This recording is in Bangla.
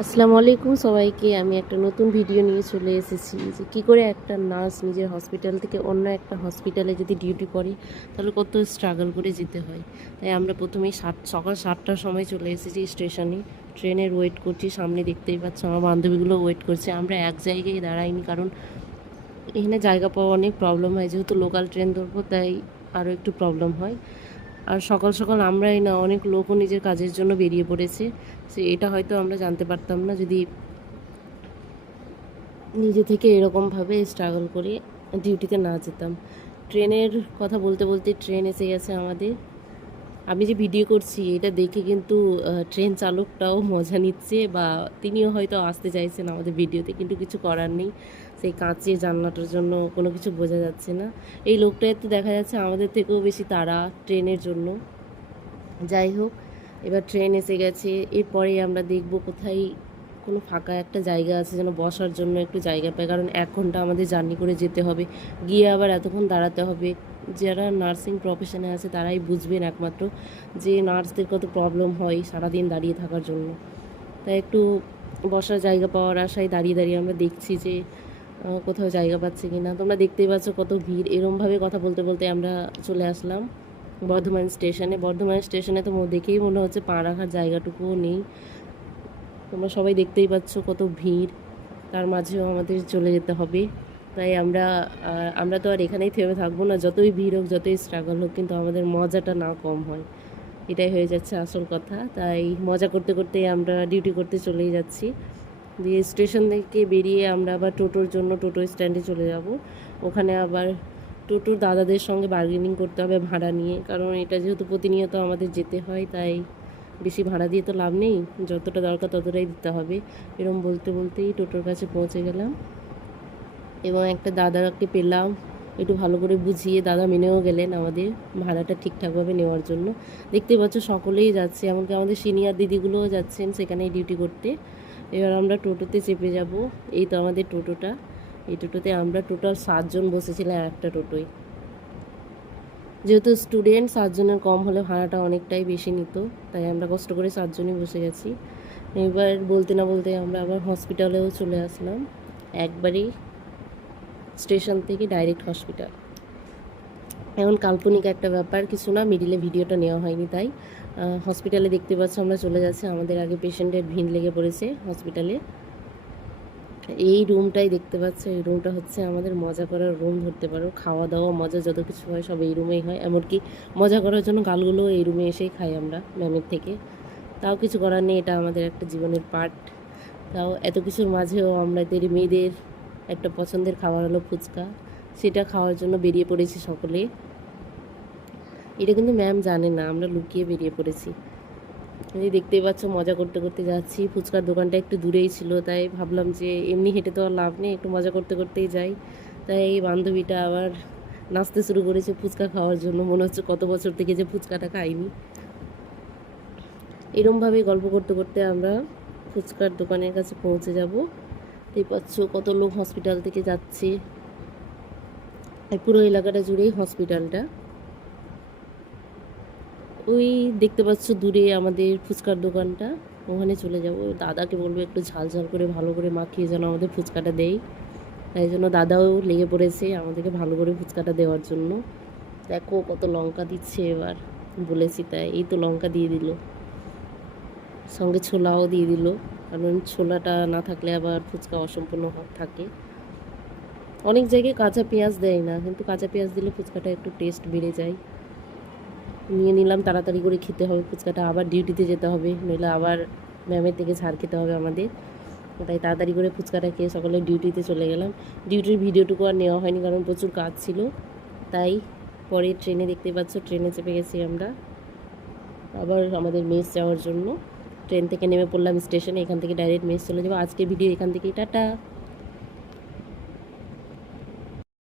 আসসালামু আলাইকুম সবাইকে। আমি একটা নতুন ভিডিও নিয়ে চলে এসেছি যে কী করে একটা নার্স নিজের হসপিটাল থেকে অন্য একটা হসপিটালে যদি ডিউটি করে তাহলে কত স্ট্রাগল করে যেতে হয়। তাই আমরা প্রথমেই সকাল 7টার সময় চলে এসেছি স্টেশনে। ট্রেনের ওয়েট করছি, সামনে দেখতেই পাচ্ছ আমার বান্ধবীগুলো ওয়েট করছে। আমরা এক জায়গায় দাঁড়াইনি, কারণ এখানে জায়গা পাওয়া অনেক প্রবলেম হয়, যেহেতু লোকাল ট্রেন ধরবো তাই আরও একটু প্রবলেম হয়। আর সকাল সকাল আমরাই না, অনেক লোকও নিজের কাজের জন্য বেরিয়ে পড়েছে। সে এটা হয়তো আমরা জানতে পারতাম না যদি নিজে থেকে এরকমভাবে স্ট্রাগল করে ডিউটিতে না যেতাম। ট্রেনের কথা বলতে বলতে ট্রেন এসে গেছে আমাদের। আমি যে ভিডিও করছি এটা দেখে কিন্তু ট্রেন চালকটাও মজা নিচ্ছে, বা তিনিও হয়তো আসতে চাইছেন আমাদের ভিডিওতে, কিন্তু কিছু করার নেই। সেই কাঁচের জানলাটার জন্য কোনো কিছু বোঝা যাচ্ছে না। এই লোকটা তো দেখা যাচ্ছে আমাদের থেকেও বেশি তাড়া ট্রেনের জন্য। যাই হোক, এবার ট্রেন এসে গেছে। এরপরে আমরা দেখব কোথায় কোনো ফাঁকা একটা জায়গা আছে যেন বসার জন্য একটু জায়গা পাই, কারণ 1 ঘন্টা আমাদের জার্নি করে যেতে হবে, গিয়ে আবার এতক্ষণ দাঁড়াতে হবে। যারা নার্সিং প্রফেশনে আছে তারাই বুঝবেন একমাত্র যে নার্সদের কত প্রবলেম হয় সারাদিন দাঁড়িয়ে থাকার জন্য। তাই একটু বসার জায়গা পাওয়ার আশায় দাঁড়িয়ে দাঁড়িয়ে আমরা দেখছি যে কোথাও জায়গা পাচ্ছে কি না। তোমরা দেখতেই পাচ্ছ কত ভিড়। এরমভাবে কথা বলতে বলতে আমরা চলে আসলাম বর্ধমান স্টেশনে। বর্ধমান স্টেশনে তো দেখেই মনে হচ্ছে পা রাখার জায়গাটুকুও নেই। তোমরা সবাই দেখতেই পাচ্ছ কত ভিড়, তার মাঝেও আমাদের চলে যেতে হবে। তাই আমরা তো আর এখানেই থেমে থাকবো না, যতই ভিড় হোক যতই স্ট্রাগল হোক, কিন্তু আমাদের মজাটা না কম হয়, এটাই হয়ে যাচ্ছে আসল কথা। তাই মজা করতে করতে আমরা ডিউটি করতে চলেই যাচ্ছি। দিয়ে স্টেশন থেকে বেরিয়ে আমরা আবার টোটোর জন্য টোটো স্ট্যান্ডে চলে যাব। ওখানে আবার টোটোর দাদাদের সঙ্গে বার্গেনিং করতে হবে ভাড়া নিয়ে, কারণ এটা যেহেতু প্রতিনিয়ত আমাদের যেতে হয়, তাই বেশি ভাড়া দিয়ে তো লাভ নেই, যতটা দরকার ততটাই দিতে হবে। এরম বলতে বলতেই টোটোর কাছে পৌঁছে গেলাম এবং একটা দাদাকে পেলাম, একটু ভালো করে বুঝিয়ে দাদা মেনেও গেলেন আমাদের ভাড়াটা ঠিকঠাকভাবে নেওয়ার জন্য। দেখতে পাচ্ছ সকলেই যাচ্ছে, এমনকি আমাদের সিনিয়র দিদিগুলোও যাচ্ছেন সেখানেই ডিউটি করতে। এবার আমরা টোটোতে চেপে যাব। এই তো আমাদের টোটোটা। এই টোটোতে আমরা টোটাল 7 জন বসেছিলাম একটা টোটোয়। যেহেতু স্টুডেন্ট, 7 জনের কম হলে ভাড়াটা অনেকটাই বেশি নিত, তাই আমরা কষ্ট করে 7 জনই বসে গেছি। এবার বলতে না বলতে আমরা আবার হসপিটালেও চলে আসলাম, একবারেই স্টেশন থেকে ডাইরেক্ট হসপিটাল। এখন কাল্পনিক একটা ব্যাপার, কিছু না, মিডিলে ভিডিওটা নেওয়া হয়নি তাই। হসপিটালে দেখতে পাচ্ছ আমরা চলে যাচ্ছি, আমাদের আগে পেশেন্টের ভিড় লেগে পড়েছে হসপিটালে। এই রুমটাই দেখতে পাচ্ছ, এই রুমটা হচ্ছে আমাদের মজা করার রুম ধরতে পারো। খাওয়া দাওয়া মজা যত কিছু হয় সব এই রুমেই হয়, এমনকি মজা করার জন্য গালগুলো এই রুমে এসেই খাই আমরা ম্যামের থেকে। তাও কিছু করার নেই, এটা আমাদের একটা জীবনের পার্ট। তাও এত কিছুর মাঝেও আমাদের মেয়েদের একটা পছন্দের খাবার হলো ফুচকা, সেটা খাওয়ার জন্য বেরিয়ে পড়েছি সকলে। এটা কিন্তু ম্যাম জানে না, আমরা লুকিয়ে বেরিয়ে পড়েছি। এই দেখতেই পাচ্ছ মজা করতে করতে যাচ্ছি। ফুচকার দোকানটা একটু দূরেই ছিল, তাই ভাবলাম যে এমনি হেঁটে তো আর লাভ নেই, একটু মজা করতে করতেই যাই। তাই এই বান্ধবীটা আবার নাচতে শুরু করেছে ফুচকা খাওয়ার জন্য, মনে হচ্ছে কত বছর থেকে যে ফুচকাটা খাইনি। এরমভাবে গল্প করতে করতে আমরা ফুচকার দোকানের কাছে পৌঁছে যাব। দেখতে পাচ্ছ কত লোক হসপিটাল থেকে যাচ্ছে, পুরো এলাকাটা জুড়েই হসপিটালটা। ওই দেখতে পাচ্ছ দূরে আমাদের ফুচকার দোকানটা, ওখানে চলে যাব। দাদাকে বলবো একটু ঝাল ঝাল করে ভালো করে মাখিয়ে যেন আমাদের ফুচকাটা দেয়। তাই জন্য দাদাও লেগে পড়েছে আমাদেরকে ভালো করে ফুচকাটা দেওয়ার জন্য। দেখো কত লঙ্কা দিচ্ছে এবার, বলেছি তাই। এই তো লঙ্কা দিয়ে দিল, সঙ্গে ছোলাও দিয়ে দিল, কারণ ছোলাটা না থাকলে আবার ফুচকা অসম্পূর্ণ থাকে। অনেক জায়গায় কাঁচা পেঁয়াজ দেয় না, কিন্তু কাঁচা পেঁয়াজ দিলে ফুচকাটা একটু টেস্ট বেড়ে যায়। নিয়ে নিলাম, তাড়াতাড়ি করে খেতে হবে ফুচকাটা, আবার ডিউটিতে যেতে হবে, নইলে আবার ম্যামের থেকে ছাড় খেতে হবে আমাদের। তাই তাড়াতাড়ি করে ফুচকাটা খেয়ে সকালে ডিউটিতে চলে গেলাম। ডিউটির ভিডিওটুকু আর নেওয়া হয়নি, কারণ প্রচুর কাজ ছিল। তাই পরে ট্রেনে দেখতে পাচ্ছ, ট্রেনে চেপে গেছি আমরা আবার আমাদের মেস যাওয়ার জন্য। ট্রেন থেকে নেমে পড়লাম স্টেশনে, এখান থেকে ডাইরেক্ট মেস চলে যাবো। আজকের ভিডিও এখান থেকেই, টাটা।